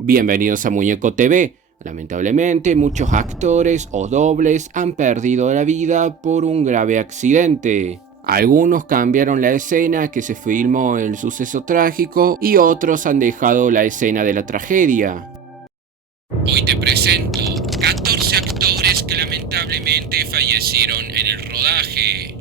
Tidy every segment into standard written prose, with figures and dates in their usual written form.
Bienvenidos a Muñeco TV. Lamentablemente, muchos actores o dobles han perdido la vida por un grave accidente. Algunos cambiaron la escena que se filmó el suceso trágico y otros han dejado la escena de la tragedia. Hoy te presento 14 actores que lamentablemente fallecieron en el rodaje.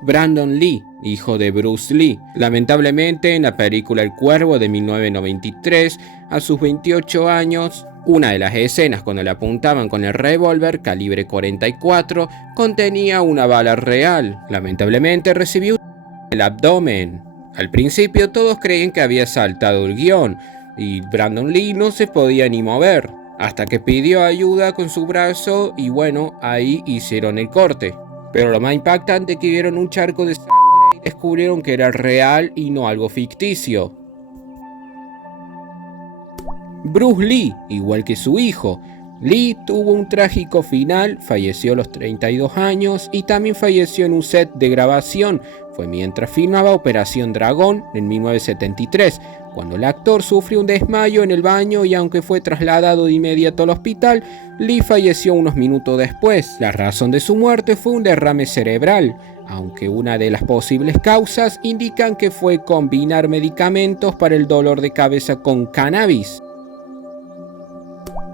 Brandon Lee, hijo de Bruce Lee. Lamentablemente, en la película El Cuervo de 1993, a sus 28 años, una de las escenas cuando le apuntaban con el revólver calibre 44 contenía una bala real. Lamentablemente recibió en el abdomen. Al principio todos creían que había saltado el guión y Brandon Lee no se podía ni mover, hasta que pidió ayuda con su brazo y bueno, ahí hicieron el corte. Pero lo más impactante es que vieron un charco de sangre y descubrieron que era real y no algo ficticio. Bruce Lee, igual que su hijo, Lee tuvo un trágico final, falleció a los 32 años y también falleció en un set de grabación. Fue mientras filmaba Operación Dragón en 1973, cuando el actor sufrió un desmayo en el baño y aunque fue trasladado de inmediato al hospital, Lee falleció unos minutos después. La razón de su muerte fue un derrame cerebral, aunque una de las posibles causas indican que fue combinar medicamentos para el dolor de cabeza con cannabis.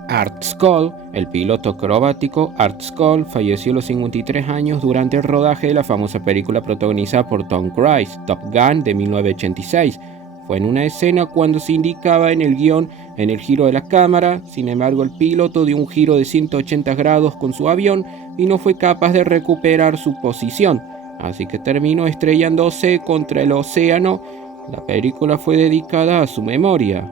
Art Skull, el piloto acrobático Art Skull, falleció a los 53 años durante el rodaje de la famosa película protagonizada por Tom Cruise, Top Gun de 1986. Fue en una escena cuando se indicaba en el guión en el giro de la cámara. Sin embargo, el piloto dio un giro de 180 grados con su avión y no fue capaz de recuperar su posición, así que terminó estrellándose contra el océano. La película fue dedicada a su memoria.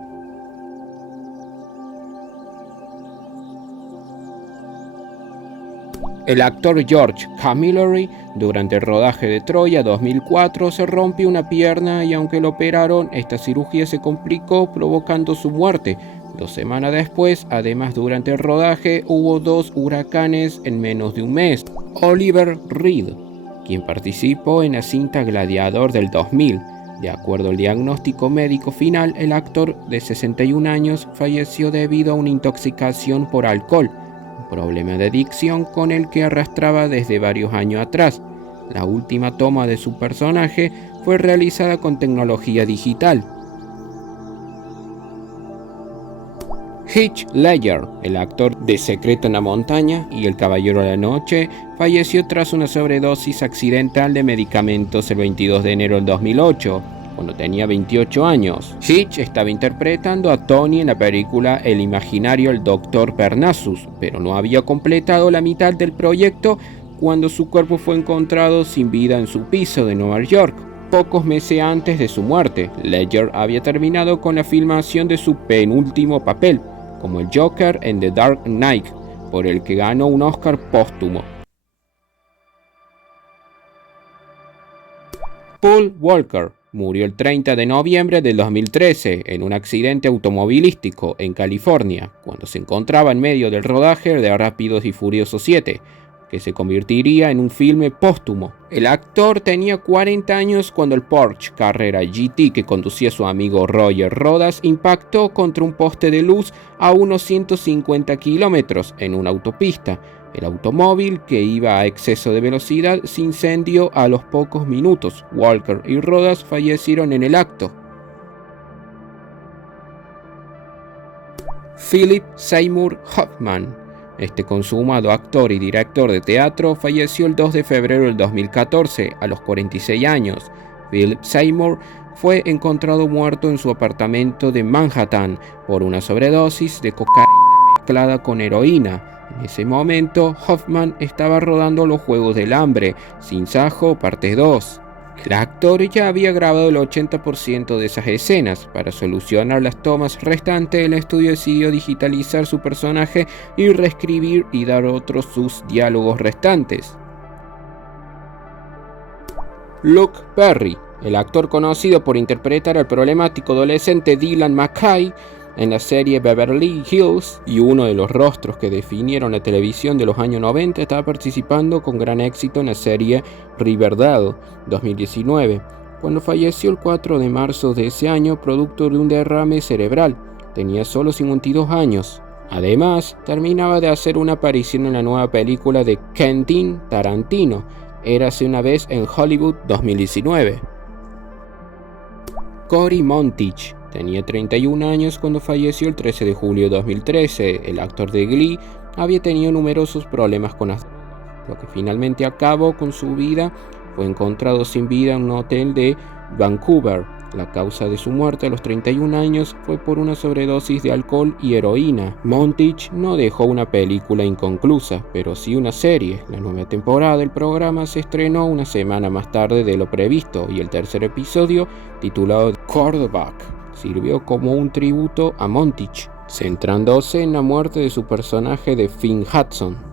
El actor George Camilleri, durante el rodaje de Troya 2004, se rompió una pierna y aunque lo operaron, esta cirugía se complicó provocando su muerte. 2 semanas después, además durante el rodaje, hubo 2 huracanes en menos de un mes. Oliver Reed, quien participó en la cinta Gladiador del 2000. De acuerdo al diagnóstico médico final, el actor de 61 años falleció debido a una intoxicación por alcohol, problema de adicción con el que arrastraba desde varios años atrás. La última toma de su personaje fue realizada con tecnología digital. Heath Ledger, el actor de Secreto en la Montaña y El Caballero de la Noche, falleció tras una sobredosis accidental de medicamentos el 22 de enero del 2008. Cuando tenía 28 años. Heath estaba interpretando a Tony en la película El Imaginario el Dr. Parnassus, pero no había completado la mitad del proyecto cuando su cuerpo fue encontrado sin vida en su piso de Nueva York. Pocos meses antes de su muerte, Ledger había terminado con la filmación de su penúltimo papel, como el Joker en The Dark Knight, por el que ganó un Oscar póstumo. Paul Walker murió el 30 de noviembre del 2013 en un accidente automovilístico en California, cuando se encontraba en medio del rodaje de Rápidos y Furiosos 7, que se convertiría en un filme póstumo. El actor tenía 40 años cuando el Porsche Carrera GT que conducía su amigo Roger Rodas impactó contra un poste de luz a unos 150 kilómetros en una autopista. El automóvil, que iba a exceso de velocidad, se incendió a los pocos minutos. Walker y Rodas fallecieron en el acto. Philip Seymour Hoffman, este consumado actor y director de teatro, falleció el 2 de febrero del 2014 a los 46 años. Philip Seymour fue encontrado muerto en su apartamento de Manhattan por una sobredosis de cocaína mezclada con heroína. En ese momento, Hoffman estaba rodando Los Juegos del Hambre, Sin Sajo, parte 2. El actor ya había grabado el 80% de esas escenas. Para solucionar las tomas restantes, el estudio decidió digitalizar su personaje y reescribir y dar otros sus diálogos restantes. Luke Perry, el actor conocido por interpretar al problemático adolescente Dylan McKay en la serie Beverly Hills y uno de los rostros que definieron la televisión de los años 90, estaba participando con gran éxito en la serie Riverdale 2019. cuando falleció el 4 de marzo de ese año producto de un derrame cerebral. Tenía solo 52 años. Además, terminaba de hacer una aparición en la nueva película de Quentin Tarantino, Érase una vez en Hollywood 2019. Cory Monteith tenía 31 años cuando falleció el 13 de julio de 2013. El actor de Glee había tenido numerosos problemas con las drogas, lo que finalmente acabó con su vida. Fue encontrado sin vida en un hotel de Vancouver. La causa de su muerte a los 31 años fue por una sobredosis de alcohol y heroína. Monteith no dejó una película inconclusa, pero sí una serie. La nueva temporada del programa se estrenó una semana más tarde de lo previsto y el tercer episodio, titulado Quarterback, sirvió como un tributo a Monteith, centrándose en la muerte de su personaje de Finn Hudson.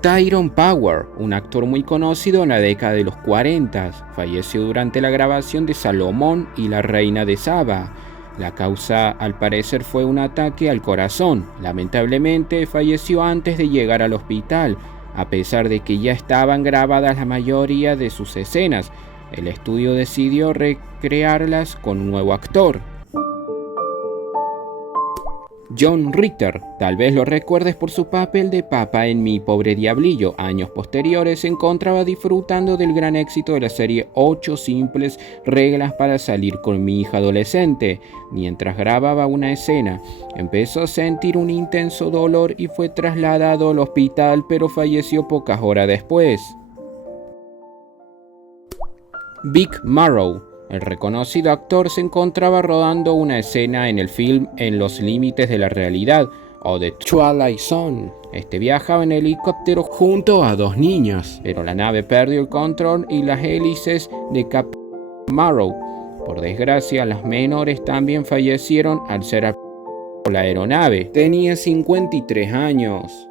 Tyrone Power, un actor muy conocido en la década de los 40, falleció durante la grabación de Salomón y la Reina de Saba. La causa, al parecer, fue un ataque al corazón. Lamentablemente, falleció antes de llegar al hospital, a pesar de que ya estaban grabadas la mayoría de sus escenas. El estudio decidió recrearlas con un nuevo actor. John Ritter, tal vez lo recuerdes por su papel de Papa en Mi Pobre Diablillo. Años posteriores se encontraba disfrutando del gran éxito de la serie 8 simples reglas para salir con mi hija adolescente. Mientras grababa una escena, empezó a sentir un intenso dolor y fue trasladado al hospital, pero falleció pocas horas después. Vic Morrow, el reconocido actor, se encontraba rodando una escena en el film En los límites de la realidad, o The Twilight Zone. Viajaba en helicóptero junto a dos niñas, pero la nave perdió el control y las hélices de Captain Morrow. Por desgracia, las menores también fallecieron al ser por la aeronave. Tenía 53 años.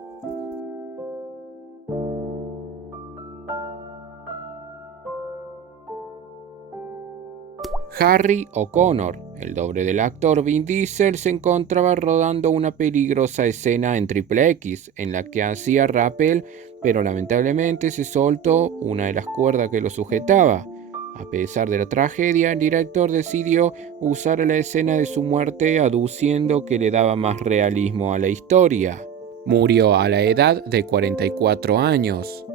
Harry O'Connor, el doble del actor Vin Diesel, se encontraba rodando una peligrosa escena en Triple X, en la que hacía rappel, pero lamentablemente se soltó una de las cuerdas que lo sujetaba. A pesar de la tragedia, el director decidió usar la escena de su muerte, aduciendo que le daba más realismo a la historia. Murió a la edad de 44 años.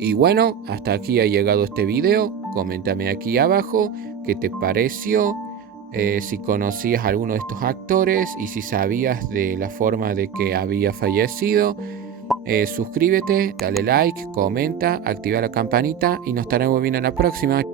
Y bueno, hasta aquí ha llegado este video. Coméntame aquí abajo qué te pareció, si conocías a alguno de estos actores y si sabías de la forma de que había fallecido. Suscríbete, dale like, comenta, activa la campanita y nos estaremos viendo en la próxima.